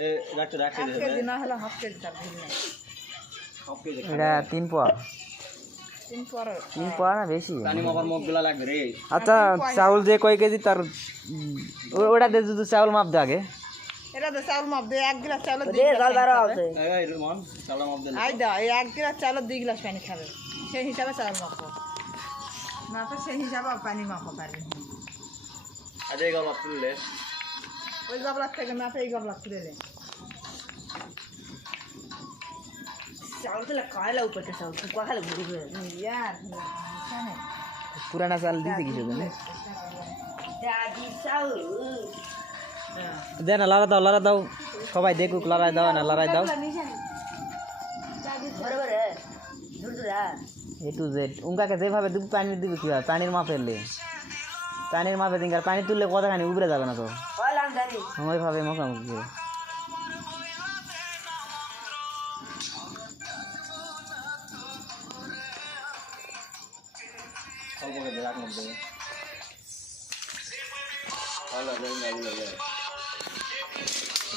KG না হলে half KG তার ভুল নেই। এটা 3 পোয়া 3 পোয়া না বেশি। আচ্ছা চাউল যে কয় কেজি তার ওটা দে শুধু চাউল মাপ দে আগে। এটা তো চাউল মাপ দে 1 গ্লাস চাউল দে আই দা এই 1 গ্লাস চাউল 2 গ্লাস পানি খাবে সেই হিসাবে চাউল মাপো না তো সেই হিসাবে পানি মাপো পারবে। আরে গলা তুললে ওই গবলা থেকে না এই গবলা তুলে নে চাউল তো খাইলা উপর के চাউল কোয়া খালে বুঝবে यार জানে পুরানা চাল দিতে কিছু জানে দাদি চাউল দে না লারা দাও সবাই দেখুক লড়াই দাও না লড়াই দাও বড় দুরদুরা এ টু জেড উনকাকে যেভাবে দিবি পানি দিবি কি হয় পানির মাপেলে পানির মাপে দিনকার পানি তুললে কতখানি উপরে যাবে না তো বললাম জানি ওইভাবে মোকামুখি করে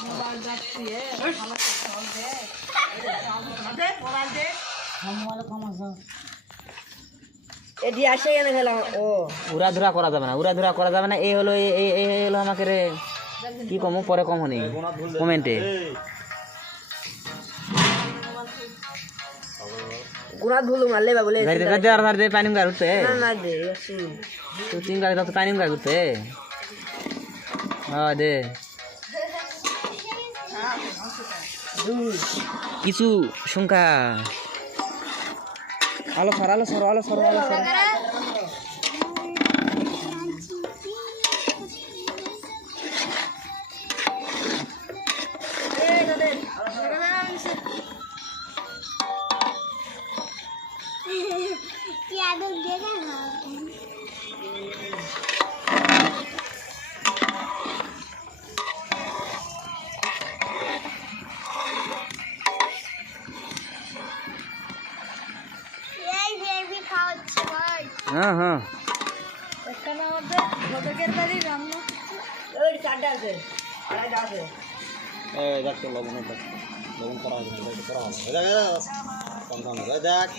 মোবাইল যাচ্ছি ভালো করে চাউল দে দে মোবাইল দে মোবাইল কম আছে এডি আসে এনে ফেলাম ও উড়াধুরা করা যাবে না এই হলো আমাকে রে কি কম পরে কম হনি কমেন্টে গুনাত ভুল মারলে বা বলে দে পানি গার উঠতে না দে আসি তো তিন গাড়ি তো পানি গার উঠতে হ্যাঁ দে কিছু সংখ্যা আলো সর হ্যাঁ একটা না আমাদের ঘটকের বাড়ি রান্না ওই চারটা আছে আড়াইটা আছে দেখতে লবণ করা হবে কম দেখ